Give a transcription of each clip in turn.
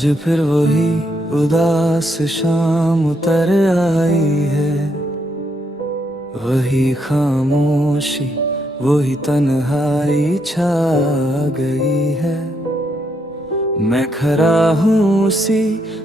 आज फिर वही उदास शाम उतर आई है, वही खामोशी वही तन्हाई छा गई है। मैं खड़ा हूँ उसी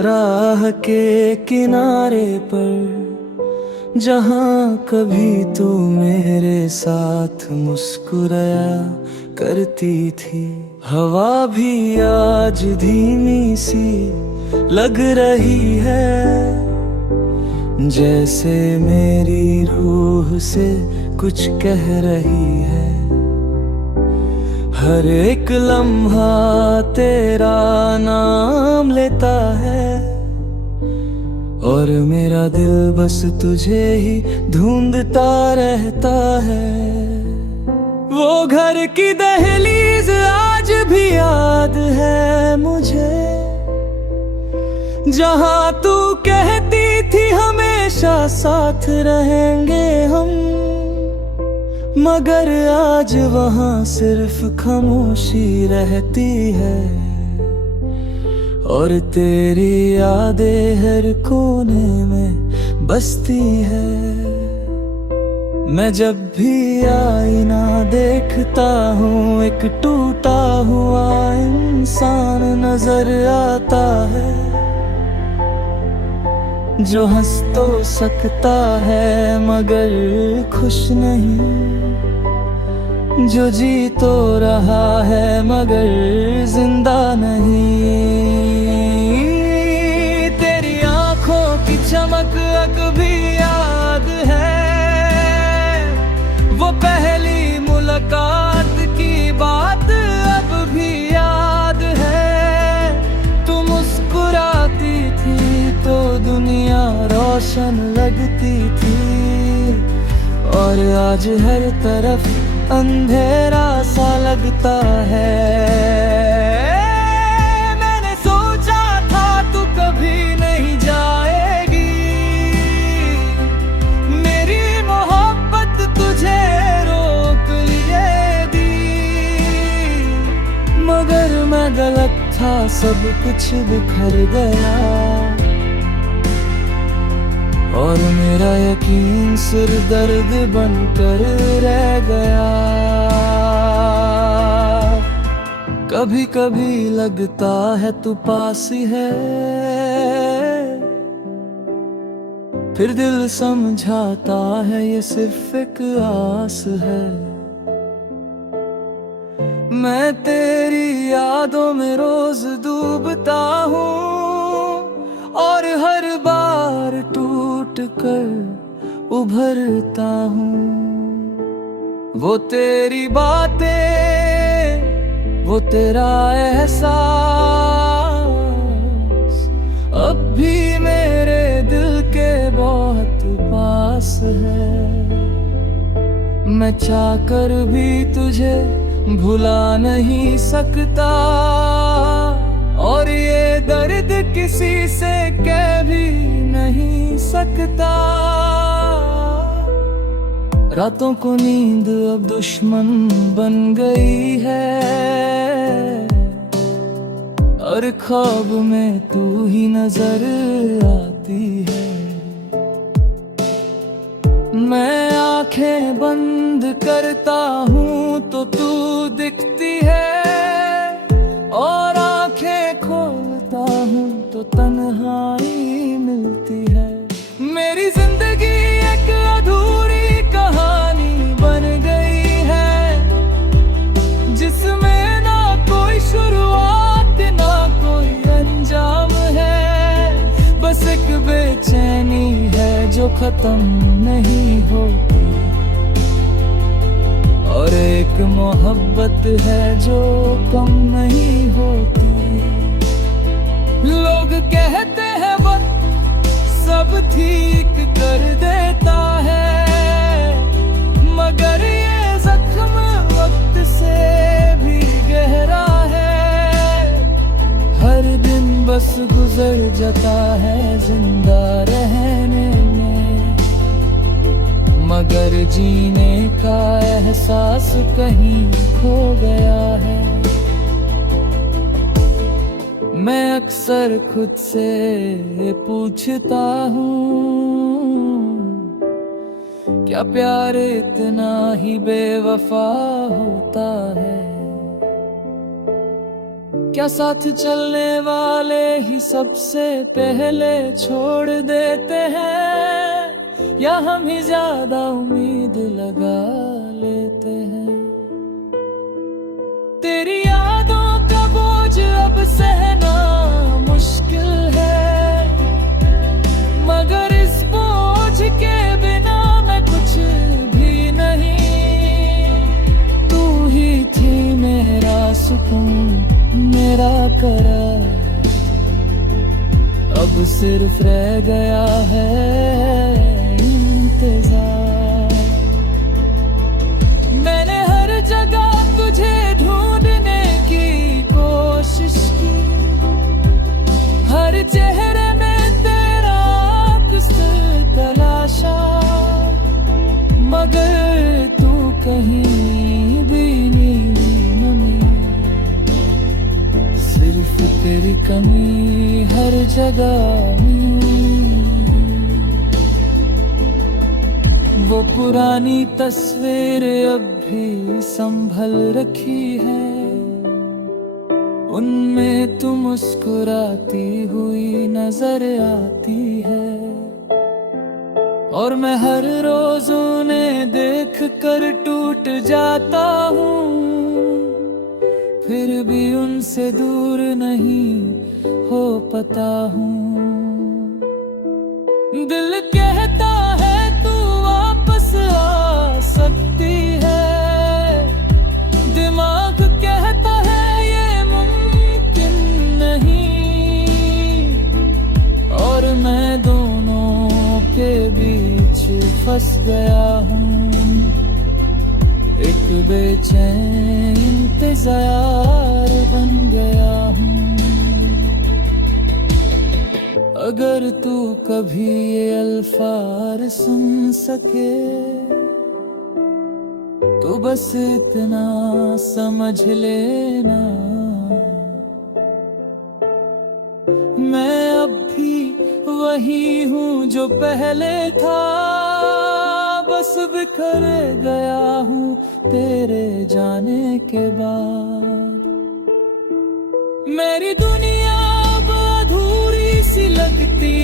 राह के किनारे पर, जहाँ कभी तू मेरे साथ मुस्कुराया करती थी। हवा भी आज धीमी सी लग रही है, जैसे मेरी रूह से कुछ कह रही है। हर एक लम्हा तेरा नाम लेता है, और मेरा दिल बस तुझे ही ढूंढता रहता है। वो घर की दहलीज आज भी याद है मुझे, जहाँ तू कहती थी हमेशा साथ रहेंगे हम। मगर आज वहाँ सिर्फ खामोशी रहती है, और तेरी यादें हर कोने में बसती है। मैं जब भी आईना देखता हूँ, एक टूटा हुआ इंसान नजर आता है, जो हंस तो सकता है मगर खुश नहीं, जो जी तो रहा है मगर जिंदा नहीं। तेरी आंखों की चमक अब भी याद है, वो पहली मुलाकात की बात अब भी याद है। तू मुस्कुराती थी तो दुनिया रोशन लगती थी, और आज हर तरफ अंधेरा सा लगता है। मैंने सोचा था तू कभी नहीं जाएगी, मेरी मोहब्बत तुझे रोक लिएगी। मगर मैं गलत था, सब कुछ बिखर गया, और मेरा यकीन सिर दर्द बनकर रह गया। कभी कभी लगता है तू पास ही है, फिर दिल समझाता है ये सिर्फ एक आस है। मैं तेरी यादों में रोज डूबता हूँ, और हर बार टूट कर उभरता हूँ। वो तेरी बातें, वो तेरा एहसास अब भी मेरे दिल के बहुत पास है। मैं चाहकर भी तुझे भुला नहीं सकता, और ये दर्द किसी से कह भी नहीं सकता। रातों को नींद अब दुश्मन बन गई है, और ख्वाब में तू ही नजर आती है। मैं आंखें बंद करता हूँ तो तू दिखती है, और आंखें खोलता हूँ तो तन्हाई मिलती है। मेरी जिंदगी एक अधूरी कहानी बन गई है, जिसमें ना कोई शुरुआत ना कोई अंजाम है। बस एक बेचैनी है जो खत्म नहीं होती, और एक मोहब्बत है जो कम नहीं होती। लोग कहते हैं वक्त सब ठीक कर देता है, मगर ये जख्म वक्त से भी गहरा है। हर दिन बस गुजर जाता है जिंदा रहने में, मगर जीने का एहसास कहीं खो गया है। मैं अक्सर खुद से पूछता हूँ, क्या प्यार इतना ही बेवफा होता है? क्या साथ चलने वाले ही सबसे पहले छोड़ देते हैं, या हम ही ज्यादा उम्मीद लगा लेते हैं? तेरी यादों का बोझ अब सहना मुश्किल है, मगर इस बोझ के बिना मैं कुछ भी नहीं। तू ही थी मेरा सुकून, मेरा करार, अब सिर्फ रह गया है इंतजार। मैंने हर जगह तुझे ढूंढने की कोशिश की, हर चेहरे में तेरा अक्स तलाशा, मगर तू कहीं भी नहीं नमी। सिर्फ तेरी कमी हर जगह मिली। वो पुरानी तस्वीर अब भी संभल रखी है, उनमें तू मुस्कुराती हुई नजर आती है, और मैं हर रोज उन्हें देख कर टूट जाता हूँ, फिर भी उनसे दूर नहीं हो पाता हूँ। दिल कहता है तू वापस आ सकती है, दिमाग कहता है ये मुमकिन नहीं, और मैं दोनों के बीच फंस गया हूँ, एक बेचैन इंतजार बन गया हूँ। अगर तू कभी ये अल्फाज सुन सके, तो बस इतना समझ लेना, मैं अब भी वही हूँ जो पहले था, बस बिखर गया हूँ तेरे जाने के बाद। मेरी दुनिया अब अधूरी सी लगती।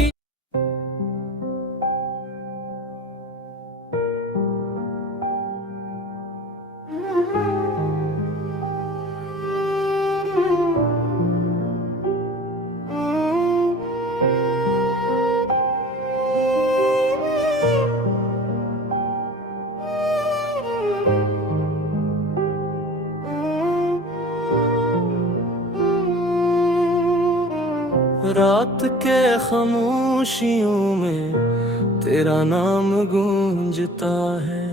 रात के खामोशियों में तेरा नाम गूंजता है,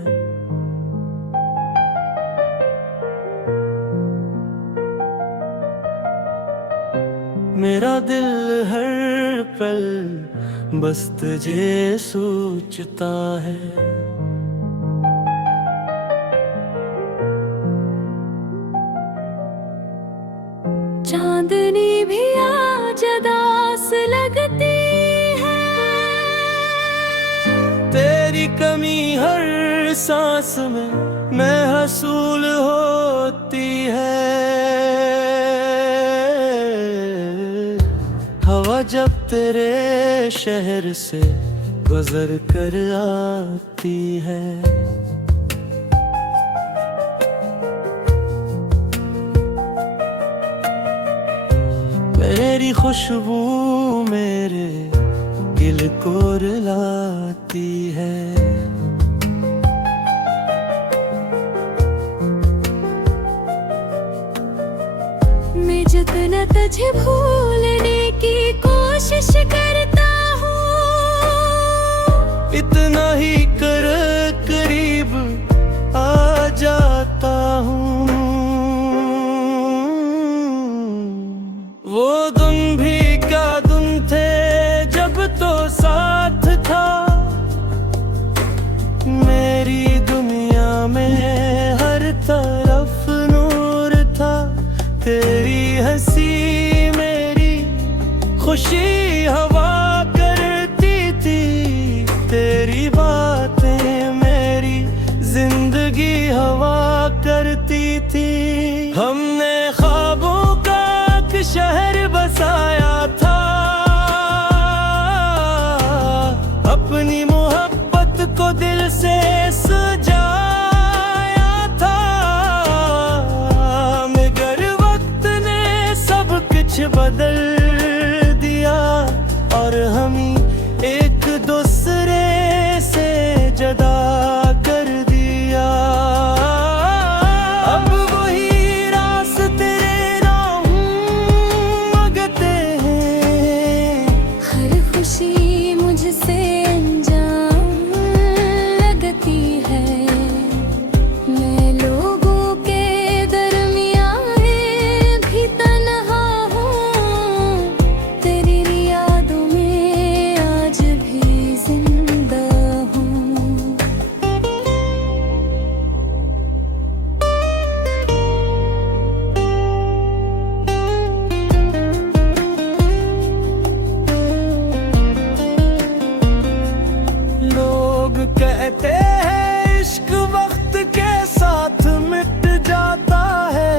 मेरा दिल हर पल बस तुझे सोचता है। चांदनी भी आज उदास लगती है, तेरी कमी हर सांस में महसूल होती है। हवा जब तेरे शहर से गुजर कर आती है, तेरी खुशबू मेरे दिल को रुलाती है। मैं जितना तुझे भूलने की कोशिश करता हूँ, इतना ही करीब आ जाता हूँ। वो दिन भी क्या दिन थे जब तो साथ था, मेरी दुनिया में हर तरफ नूर था। तेरी हंसी मेरी से सजाया था, मगर वक्त ने सब कुछ बदल दिया और हम एक दूसरे से जुदा कर दिया। अब वही रास्ते राह मगते हैं, हर खुशी मुझसे अनजान लगती है। मैं लोगों के दरमियान भी तन्हा हूँ, तेरी यादों में आज भी जिंदा हूँ। लोग कहते हैं इश्क वक्त के साथ मिट जाता है,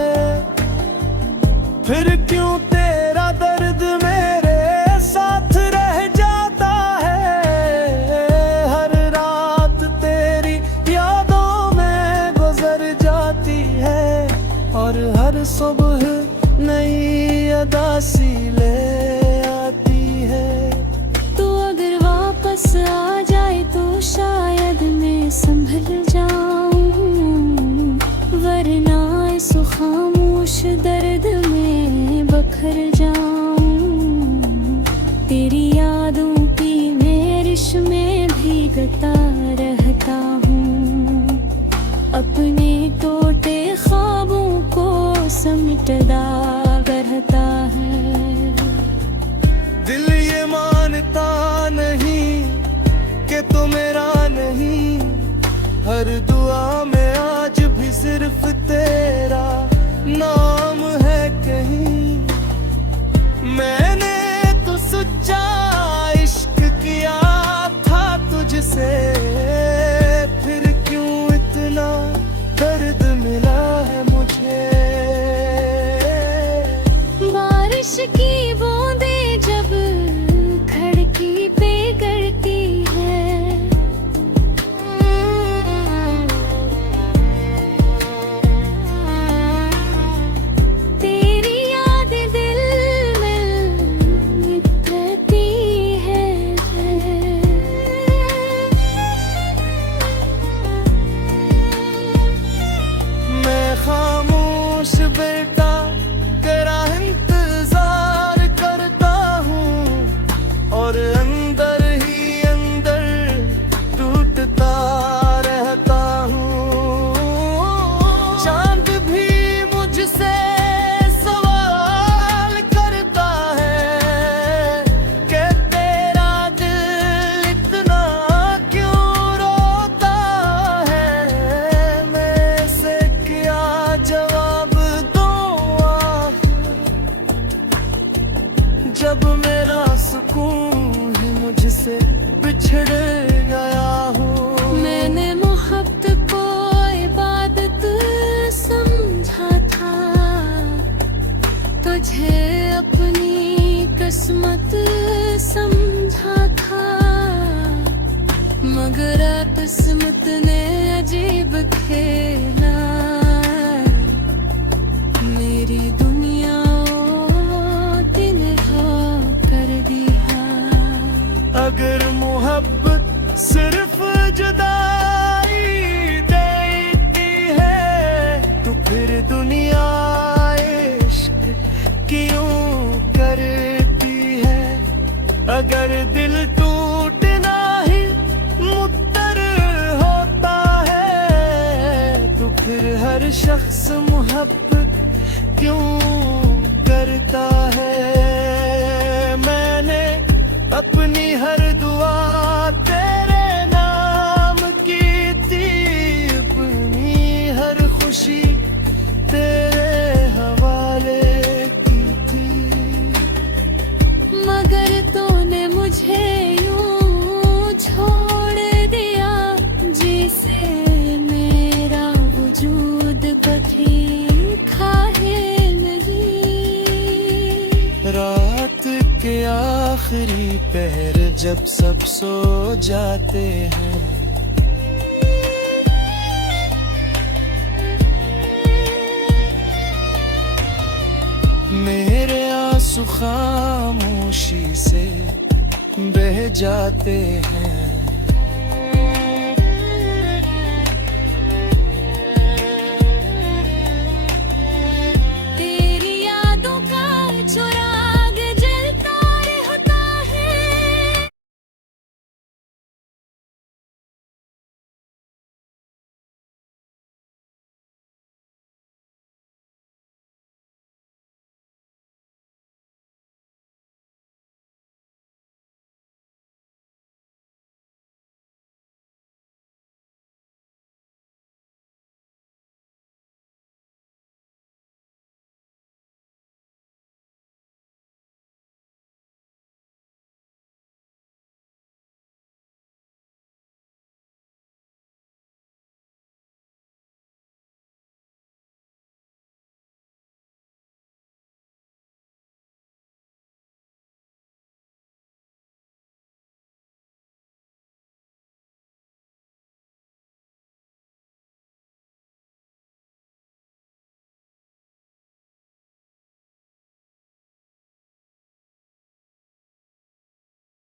फिर क्यों तेरा दर्द मेरे साथ रह जाता है। हर रात तेरी यादों में गुजर जाती है और हर सुबह नई अदासी ले आती है। तू अगर वापस आ जाए तो शायद मैं संभल जाऊं, वरना इस खामोश दर्द में बखर जाऊं। तेरी यादों की मेरिश में भीगता रहता हूँ, अपने टूटे ख्वाबों को समेटता रहता है। दिल ये मानता नहीं कि तू मेरा नहीं, हर दुआ में आज भी सिर्फ तेरा नाम है कहीं। मैंने तो सच्चा इश्क किया था तुझसे, फिर क्यों इतना दर्द मिला है मुझे। बारिश की बूंदें जब खिड़की पे गिरती है, तेरी याद दिल में मिटती है। मैं खामोश बेटा तेरा इंतजार करता हूँ और अंदर ही अंदर टूटता रहता हूँ। चांद भी मुझसे सवाल करता है कि तेरा दिल इतना क्यों रोता है। मैं से क्या जवाब दूँ जब मेरा सुकून ही मुझसे बिछड़ गया हूँ। मैंने मोहब्बत को इबादत समझा था, तुझे अपनी किस्मत समझा था, मगर किस्मत ने अजीब खेला, मेरी दुनिया तिनहा कर दिया। अगर मोहब्बत सिर्फ जुदाई देती है तो फिर दुनिया इश्क क्यों करती है। अगर दिल टूटना ही मुत्तर होता है तो फिर हर शख्स मोहब्बत क्यों करता है। मैंने अपनी हर दुआ तेरे नाम की थी, अपनी हर खुशी तेरे हवाले की थी, मगर तूने मुझे यूं छोड़ दिया जिसे मेरा वजूद कभी खाए नहीं। रात के आखिरी पहर जब सब सो जाते हैं, मेरे आंसू खामोशी से बह जाते हैं।